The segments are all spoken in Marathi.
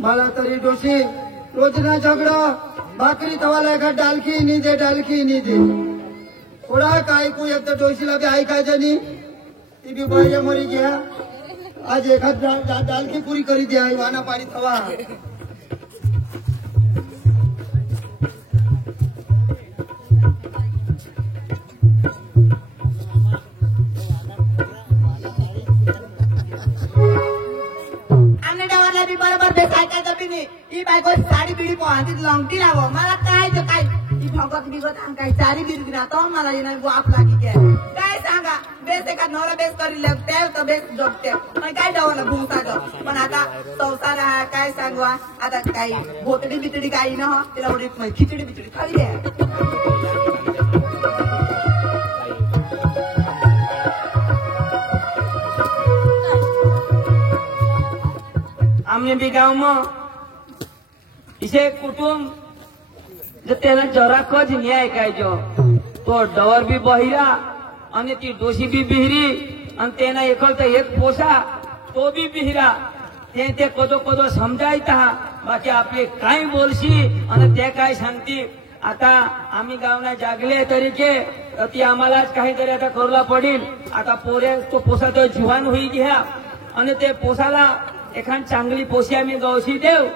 मला तरी डोशी रोजना झगडा भाकरी तवाला एका डालकी नहीं दे थोडा काय को एक तर डोशीला बी ऐकायचं नाही ती बी बहिरे मरी घ्या आज एखाद डालकी पुरी करी द्या वाना पाणी तवा साडी बिडी पोहाती लंगटी लावो मला काय भगत बिगत काय चारी बिरगी ना तो मला येणार वाप लागी काय सांगा बेस एका नवरा बेस करी लागते तर बेस जगते पण काय डावला भूसा ग पण आता संसार हा काय सांगवा आता काही भोतडी बितडी काही न तिला उडीत खिचडी बिचडी खाली द्या आमने भी गाँव में इसे कुटुंब जो तेना जरा कज न्याय काय जो तो डवर भी बहिरा आणि ती डोशी भी बिहरी आणि तेना एकल तर एक पोसा तो भी बिहरा ते कदो कदो समजायता बाकी आपले काय बोलशी आणि ते काय सांगती आता आम्ही गावना जागले तरी के ती आम्हालाच काहीतरी आता करूला पडेल आता पोरे तो पोसा तो जुवान होई घ्या आणि ते पोसाला एखाद चांगली पोशी आम्ही गवशी देव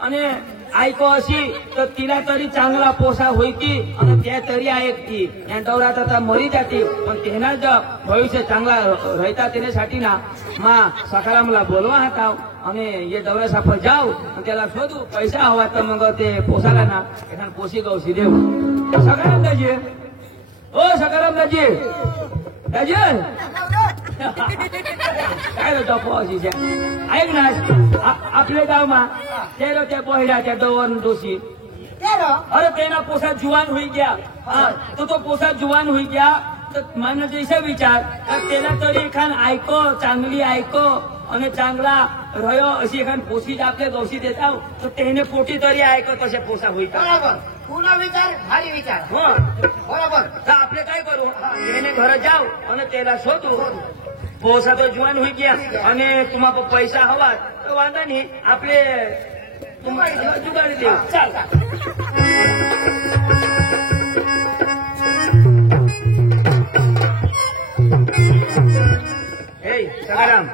आणि ऐको अशी तर तिला तरी चांगला पोसा होईती आणि त्या तरी ऐकती या डवरात आता मरी जाते पण तेना जर भविष्य चांगला राहता त्यासाठी ना मा सकाळला मला बोलवा हाताव आणि ये डवरा साफर जाऊ त्याला शोधू पैसा हवा तर मग ते पोसाला ना एखाद पोशी गवशी देऊ सकाराम दाजी ओ सकाराम दाजी दाजी काय टपोशी ऐक ना आपले गाव मा तेरो त्या बहिरा त्या डोवर डोशी अरे तेना पोसा जुवान हुई गया तो पोसा जुवान हुई गया तर मन जैसा विचार तेना तरी एखान ऐको चांगली ऐको आणि चांगला रयो अशी एखान पोशी आपले गवशी देता तर तेने पोटी तरी ऐको तसे पोसा होई का पुन्हा विचार भारी विचार हो बरोबर तर आपले काय करू तेने घर जाऊ आणि त्याला शोधू पोसा तो जुवान हुई गया आणि तुम्हाला पैसा हवा तर वांधा नाही आपले जुगाडी देऊ चाल हे सकाराम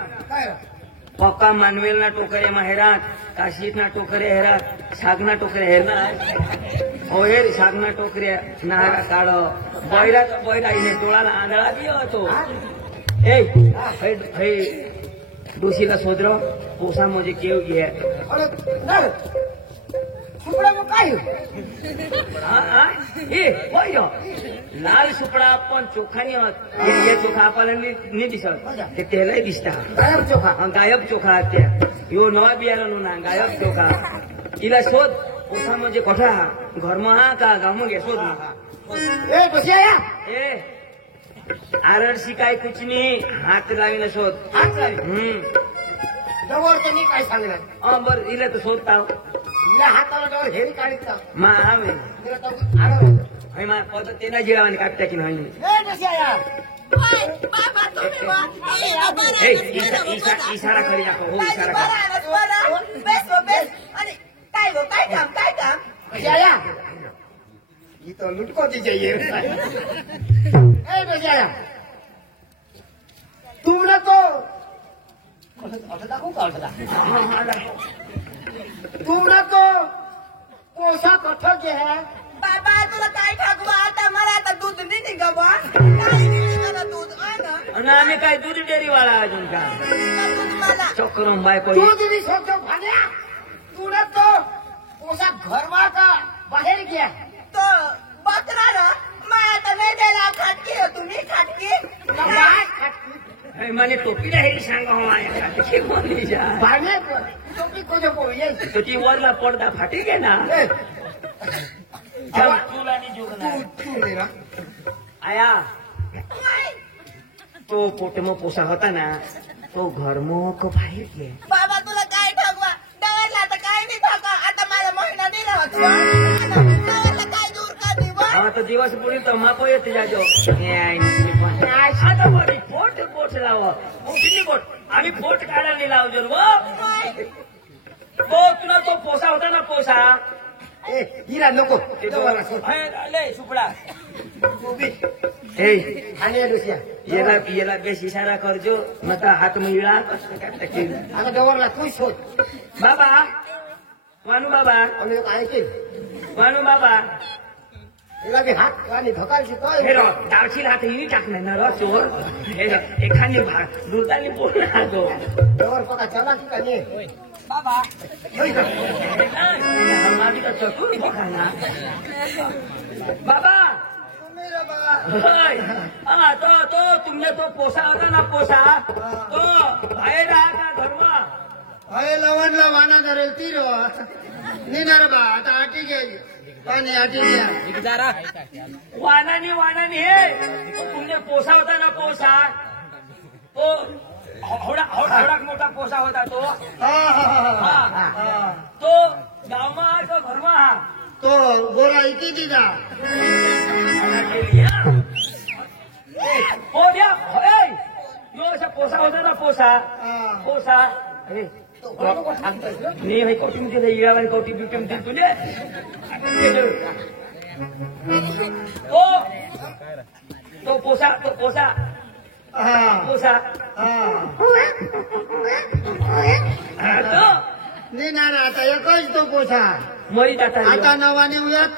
पक्का मानवेल ना टोकरे हेरात काशीत ना टोकरे हेरात सागना टोकरे हेरणार हो हेर सागना टोकरे नाहरा काढो बैरा इने टोळाला आंधळा दियो तो हे डोशीला सोदरो पोसा म्हणजे केव घे लाल सुपडा पण चोखा नाही होत हे चोखा आपल्याला नाही दिसत ते त्यालाही दिसता गायब चोखा गायब चोखा त्या यो नवा बियाणं ना गायब चोखा तिला शोध पोसा म्हणजे कोठा घरमा हा का गाव घे शोध ए आरडसी काय कुछ नाही हात लावीन शोध डवर त्यांनी काय सांगलं बर इला तर शोधता हाताला डवर हेरी काढित मा मा पद तेना जिरावानी कापत्या की नाही इशारा करी दाखव हो इशारा काय काम इथं लुटको चाहिए तुमने तो तुमने तो पोसा कठो जे है बाबा तुला काय ठाकवा आता मला आता दूध नाही निघावा काय निघाला दूध आणि आम्ही काय दूध डेअरी वाला अजून का चक्करम बायको दूध भी सोचो भाड्या तुला तो पोसा घरवा का बाहेर गया तो बकरा ना मैं आता नाही द्यायला खाटकी हो तुम्ही खाटकी मैंने टोपी हे सांगा हो आया भाडे टोपी को जो ये तो ती वरला पडदा फाटी गे ना तुला नहीं जुगना आया तो पोटमो पोसा होता ना तो घरमो को बाहेर गे बाबा तुला काय ठाकवा डवरला तर काय नाही ठाका आता मला महिना दिला होता डवरला काय दूर का दिवा હા તો દિવસ પૂરી તમાકુ એ થઈ જાજો आता बरी पोट पोट लाव किती पोट आम्ही पोट काढायला लावजो तुला तो पोसा होता ना पोसा हिरा नको सुपडा याला याला बेस इशारा करजो मग हात मिळा आता डवरला तू शोध बाबा वानू बाबा वानू बाबा हात आणि ढकालची टाळशील हात ही टाकणार ना रो चोर एखादी दुर्दानी पोट राहतो डवर पका चला की का बाबा माझी तर चतुर बघा बाबा तो तुमने तो पोसा होता ना पोसा तो बाहेर राहा का घरमा अरे लवणला वाना धरेल ती रो निनार बा आता आटी गेली पाणी आटी घ्या वानानी वानानी हे तुमने पोसा होता ना पोसा तो हवडा मोठा पोसा होता तो तो गावमा तो घरमा हा तो गोरा इथे दिला हो द्या यो असा पोसा होता ना पोसा पोसा नाही भाई कौटी मध्ये इळावानी कौटी बिवटी मध्ये तुले तो पोसा तो पोसा पोसा निनार आता एकच तो पोसा मरी जाता आता नवाने उयात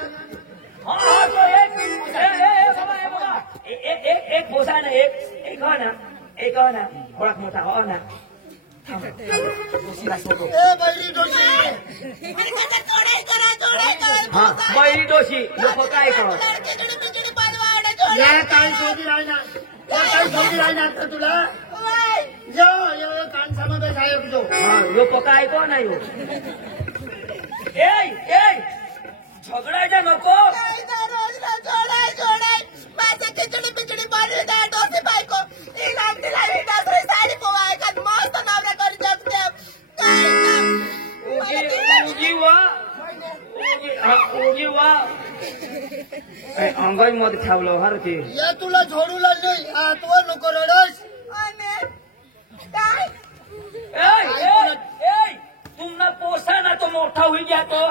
एक पोसा ना एक हो ना थोडा मोठा हो ना ए बैली डोशी हा बैली डोशी लोक काय कर या काय शोधी राहिना काय शोधी राहिना आता तुला यो यो कान समोर साहेब तो लोक काय कोण आहे झगडायचा नको माझं खिचडी पिचडी बनली द्या डोसे बायको साडी पोवा एखाद मस्त नवऱ्या करी जगते अंगाई मध्ये ठेवलं हर ते या तुला झोडू लागली तो नको रडस काय तुमना पोसा ना तो मोठा होई जातो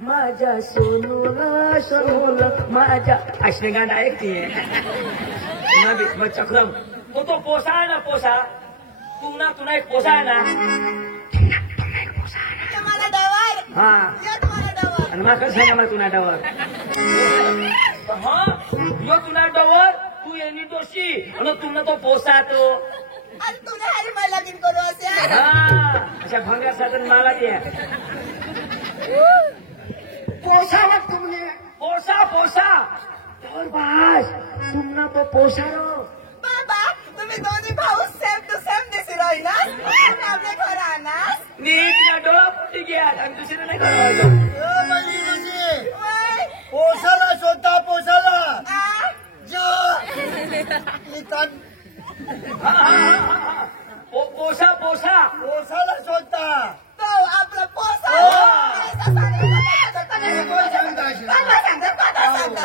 माझ्या सोनूला सोनूल माझ्या अश्विनी गांड ऐकते मग चक्रम तो पोसा आहे ना पोसा तुमना एक पोसा आहे ना मला डवर हा मला डवर आणि मग कसं आहे ना तुला डवर हा यो तुला डवर तू येणी दोषी आणि तुमना तो पोसा तो आणि तुला हरी मला लगीन करू असे हा अशा भंगार साधन मला द्या पोसा मत तुमने पोसा और बास तुमना तो पोसा रो बाबा तुम्ही दोन्ही भाऊ सेम टू सेम दिसी रही ना आपल्या घर आणा नीट ना डोळा फुटी गया आणि दुसरं नाही करायचं ए बैली डोशी पोसाला शोधता पोसाला जो इथं पोसा पोसाला शोधता तो आपला पोसा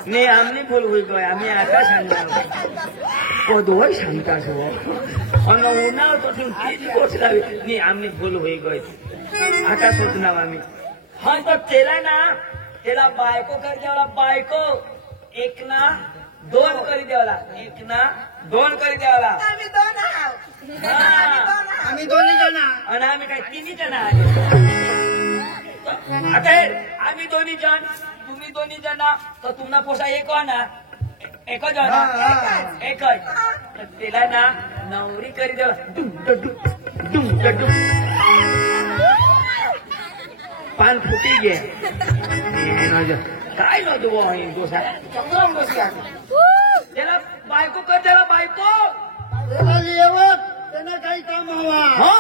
नाही आम्ही बोल होई गय आम्ही आता सांगणार पदवय सांगता सो आणि उन्हाळ्यापासून किती गोष्ट लावी नाही आम्ही बोल होई गय आता सोचणार आम्ही हा तर त्याला बायको कर द्यावला बायको एक ना दोन करी द्यावला एक ना दोन करी द्यावला आम्ही दोन आहोत आम्ही दोन्ही जण आणि आम्ही काय तिन्ही जण आता आम्ही दोन्ही जण तुम्ही दोन्ही जण तर तुम्हाला पोसा एक ना एकच एकच त्याला ना नवरी करी द्यावा पान फुटी गे काय नव्हतं बुवा हे डोसा चक्रम डोशी आहे त्याला बायको कर त्याला बायको त्याला लिहवत त्यांना काही काम हवा हा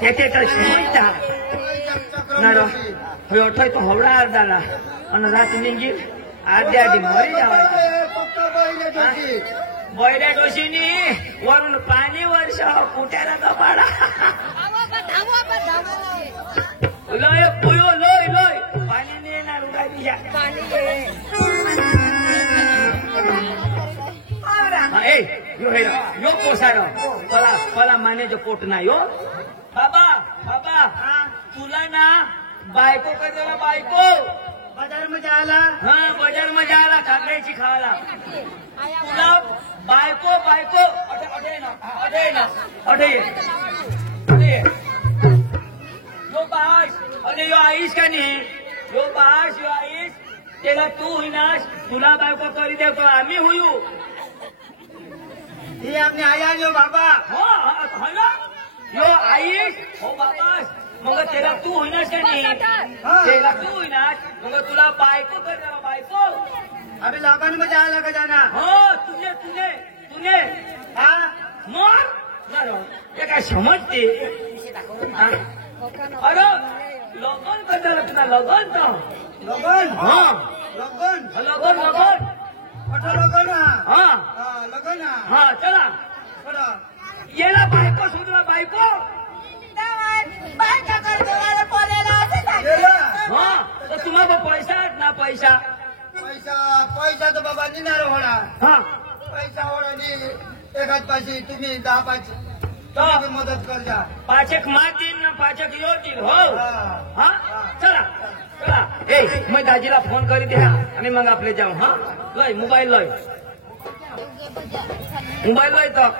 त्याचे तर समजता चक्रम ठय तो हवडा अर्धाला आणि रात्री निघी आधी मरी जावायचं फक्त बैले डोशी बैड्या डोशीनी वरून पाणी वर्ष कुठ्याला कपाडा लय पुयो लय लय पाणी ने ना रुगा दिया ए यो हेरा यो पोसारो पला माने जो पोट ना यो बाबा तुला ना बायको करदेला बायको बाजार मध्ये आला बाजार मध्ये आला ठाकरेची खायला तुला बायको अठे यो बास आणि यो आईस का नाही यो बास यो आईस त्याला तू होईनास तुला बायको करी देतो आम्ही होऊ हे आपली आई आहे बाबा हो ना यो आईस हो बाबास मग त्याला तू होईनास का नाही त्याला तू होईनास मग तुला बायको कर बायको अभी लोकांमध्ये आला का जाना हो तुने हा मग ते काय समजते अरे लगन करता तुला लगन तर लगन हा लगन लगन मोठं लगन हा लगन हा चला बरं येला बायको सुधरा बायको बायका करतो मला पोलेला असं सांग गेला हा तर तुम्हाला पैसा ना पैसा पैसा तर बाबा निघणार होणार हा पैसा होणार एकाच पाशी तुम्ही 10 पाचशे तुम्ही मदत कर जा पाचक मात देईन ना पाचक येऊ देईल हो हा. हा चला ए मग दाजीला फोन करी द्या आणि मग आपले जाऊ हा लय मोबाईल लय तर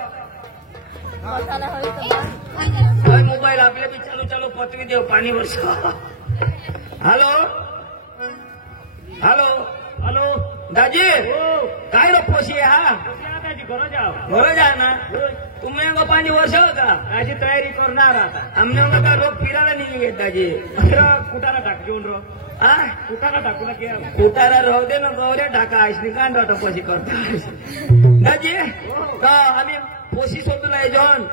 मोबाईल आपले बी चालू पतवी देव पाणी वर्ष हॅलो दाजी काय लो पोशी हा घर जा ना तुम्ही पाणी वर्ष का माझी तयारी करणार आता आमने का लोक फिरायला निघी घेत दाजी कुठाला टाक घेऊन रो हा कुठाला टाकू ना उतारा राहू दे ना गौरे ढाका श्रीकांत राहतो पोशी करतो दाजी का आम्ही पोशी सोडतो एजॉन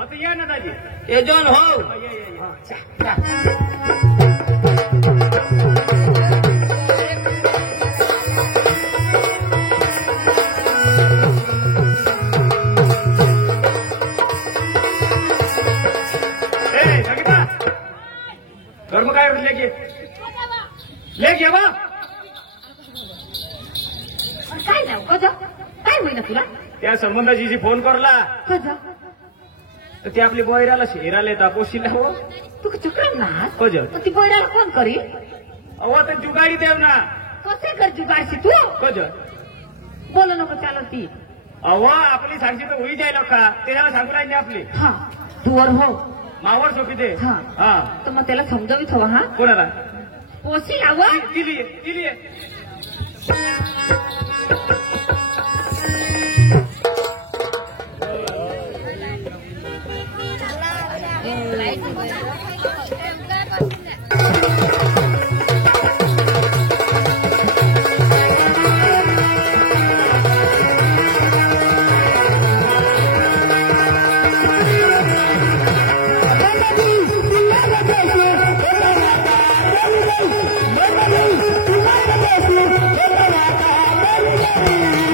आता या ना दाजी एजॉन हो कर्म काय लेख बा काय जाऊ कजा काय होईना तुला त्या संबंधाची फोन करला कजा तर ते आपली बोयराला शेराला येतात पोशीला हो तू चुकलं ना कज ती बोयराला कोण करी अहो तर जुगाडी देव ना कसे कर जुगाडशी तू कज बोलू नको चालत ती अहो आपली सांगशी तर होई जाईल का त्याला सांगू राहिली आपली हा तूवर हो मावर सोपी ते हा. हा तर मग त्याला समजावीत हवा हा कोणाला पोशी हवं दिली Thank you.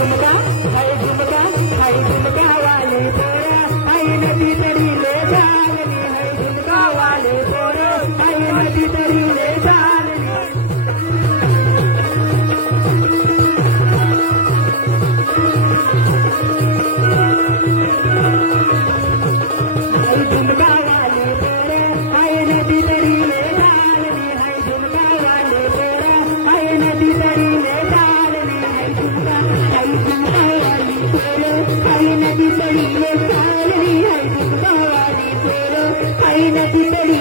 झुमका वाले आई नदी तळी